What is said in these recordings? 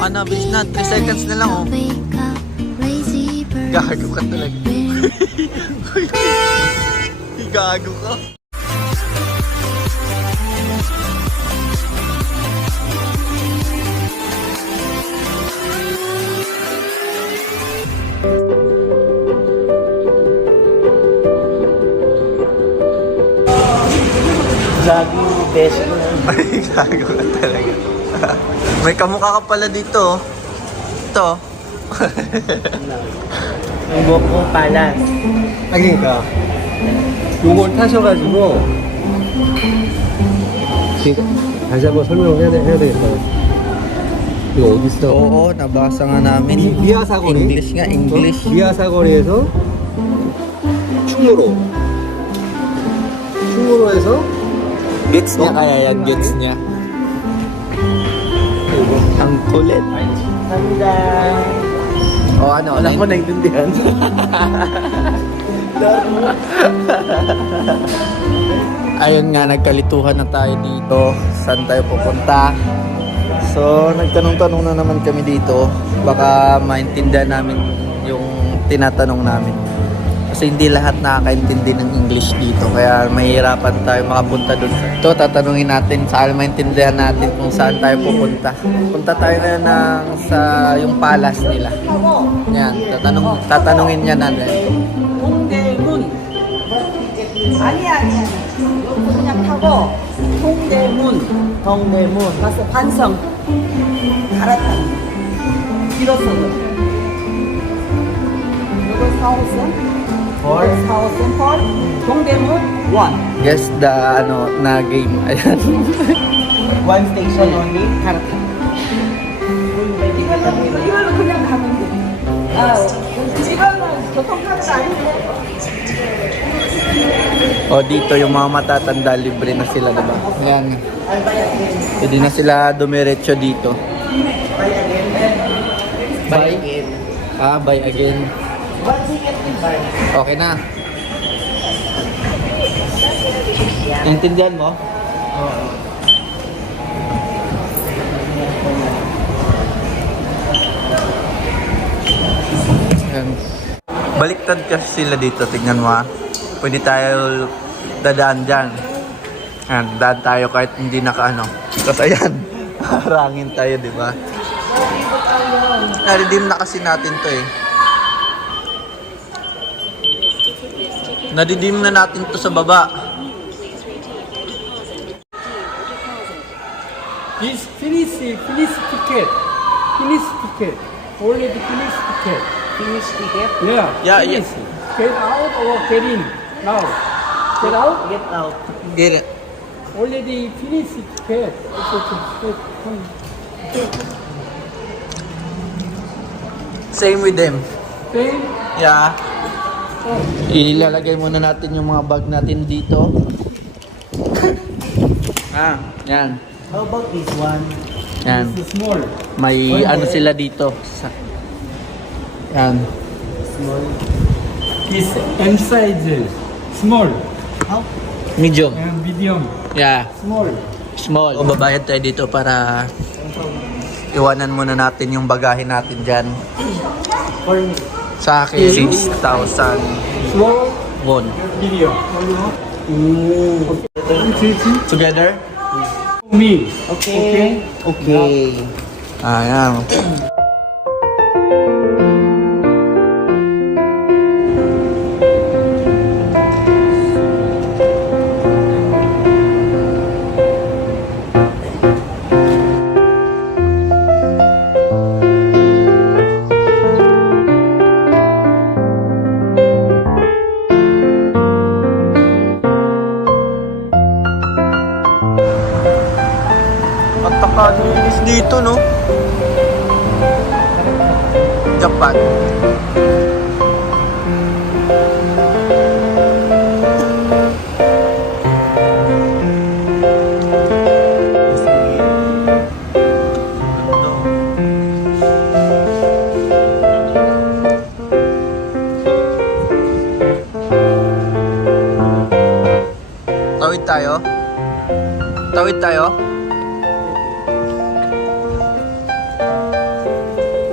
Baka na, bilis na. 3 seconds na lang, oh. Gago ka talaga. Gago ka. Gago, best ko. Ay, gago ka talaga. May kamukha ka pala dito, oh. Ito. Ang buhok ko palas. 그러니까 요걸 타셔가지고 다시 한번 설명을 해야 되겠다. 이거 어디 있어? Oo, nabasa nga namin. 미아사거리. English nga, English. 미아사거리에서 충무로. 충무로에서 Gets niya kaya yan, gets niya. Ang kulit. Handa. O ano, Wala ko naintindihan. Ayun nga, nagkalituhan na tayo dito. Saan tayo pupunta? So, nagtanong-tanong na naman kami dito. Baka maintindihan namin yung tinatanong namin. Kasi hindi lahat nakakaintindi ng English dito. Kaya mahirapan tayo makapunta dun. Ito, tatanungin natin. Saan maintindihan natin kung saan tayo pupunta. Punta tayo na sa yung palace nila. Yan, tatanungin niya natin. 동대문 아니야 이거 그냥 타고 동대문 동대문. 가서 반성 갈아타 길었어도 이거 4호선 Or 4호선 펄 동대문 1 Guess the na game. Ayan. one station only. 갈아타 이걸로 그냥 가면 돼 이거는 교통카드가 아닌데 O dito yung mga matatanda libre na sila, diba? Ayan. Hindi na sila dumiretso dito. Buy again. Buy again. One ticket and buy. Okay na. Naintindihan mo? Oo. Ayan. Baliktad kasi sila dito. Tingnan mo, ha. Pwede tayo dadaan dyan. Ayan, daan tayo kahit hindi nakaano. Tapos ayan, harangin tayo, di ba? Na-redeem na kasi natin to eh. Na-redeem na natin to sa baba. This finish ticket. Already finish ticket. Finish ticket. Yeah. Yeah, finish. Get out or get in now. Get out. Get out. Get it. Already finish ticket. Same with them. Same. Yeah. Ilalagay muna natin yung mga bag natin dito. Yan. How about this one? Yan. It's small. May ano sila dito. Yan. Small. This M size. Small. How? Medium. And medium. Yeah. Small. Small. O babayad tayo dito para iwanan muna natin yung bagahe natin dyan. For me. Sa akin, 6,000 Small. won. Medium. Together? Me. Okay. Okay. Ayan. Nakakalinis dito, no? Japan. Tawid tayo? Tawid tayo?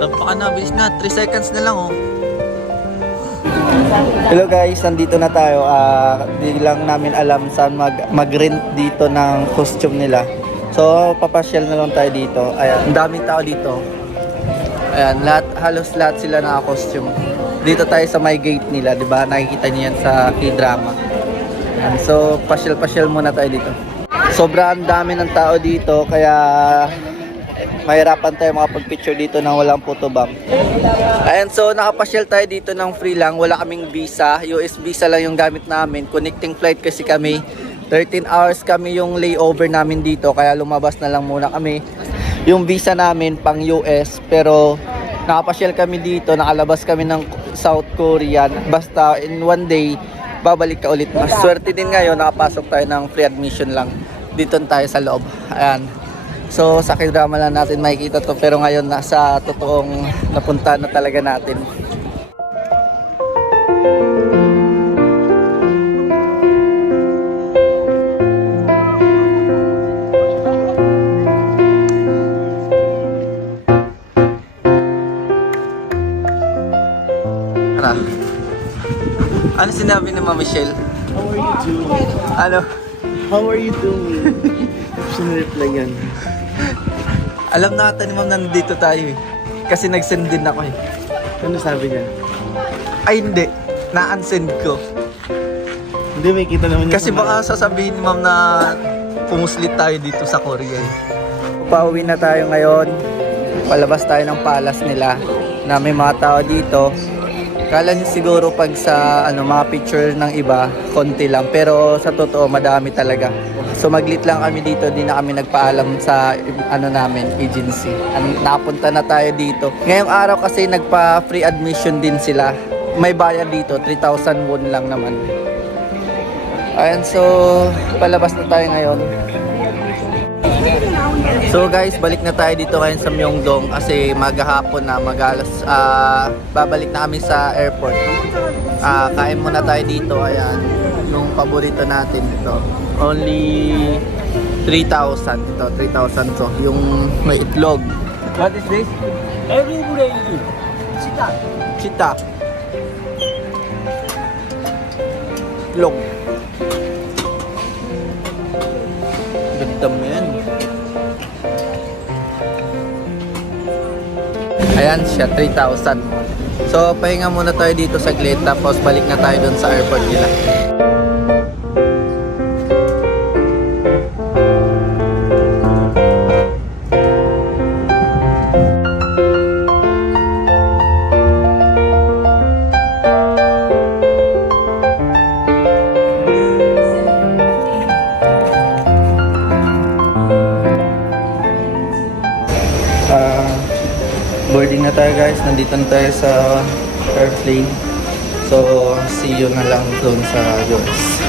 Lampa ka na, bilis na. 3 seconds na lang, oh. Hello guys, nandito na tayo. Di lang namin alam saan mag-rent dito ng costume nila. So, papasyal na lang tayo dito. Ayan, ang daming tao dito. Ayan, halos lahat sila naka-costume. Dito tayo sa may gate nila, di ba? Nakikita niyo yan sa K-drama. Ayan, so, pasyal-pasyal muna tayo dito. Sobrang dami ng tao dito, kaya mahirapan tayo makapag-picture dito nang walang photo bomb. Ayan, so nakapasyal tayo dito ng free lang. Wala kaming visa. US visa lang yung gamit namin. Connecting flight kasi kami. 13 hours kami yung layover namin dito. Kaya lumabas na lang muna kami. Yung visa namin pang US. Pero nakapasyal kami dito. Nakalabas kami ng South Korea. Basta in one day, babalik ka ulit. Mas swerte din ngayon. Nakapasok tayo ng free admission lang. Dito tayo sa loob. Ayan. So sa K-drama lang natin makikita to, pero ngayon nasa totoong napunta na talaga natin. Ano sinabi ni Ma'am Michelle? How are you doing? Ano? How are you doing? Sinureply yan. Alam na ata ni Ma'am nandito tayo eh. Kasi nag-send din ako eh. Ano sabi niya? Ay hindi, na-unsend ko. Hindi, may kita naman niya. Kasi baka sasabihin ni Ma'am na pumuslit tayo dito sa Korea eh. Pauwi na tayo ngayon. Palabas tayo ng palace nila na may mga tao dito. Kala niyo siguro pag sa mga picture ng iba, konti lang. Pero sa totoo, madami talaga. So maglit lang kami dito, di na kami nagpaalam sa namin, agency. Napunta na tayo dito. Ngayong araw kasi nagpa free admission din sila. May bayad dito, 3,000 won lang naman. Ayan, so palabas na tayo ngayon. So guys, balik na tayo dito ngayon sa Myeongdong kasi maghapon na, babalik na kami sa airport. Kain muna tayo dito, ayan, yung paborito natin ito. Only 3,000 ito, 3,000 to, yung may itlog. What is this? Chita. Itlog. Ganda mo yan. Ayan siya, 3,000. So, pahinga muna tayo dito saglit, tapos balik na tayo dun sa airport nila. Boarding na tayo guys, nandito na tayo sa airplane. So see you na lang doon sa US.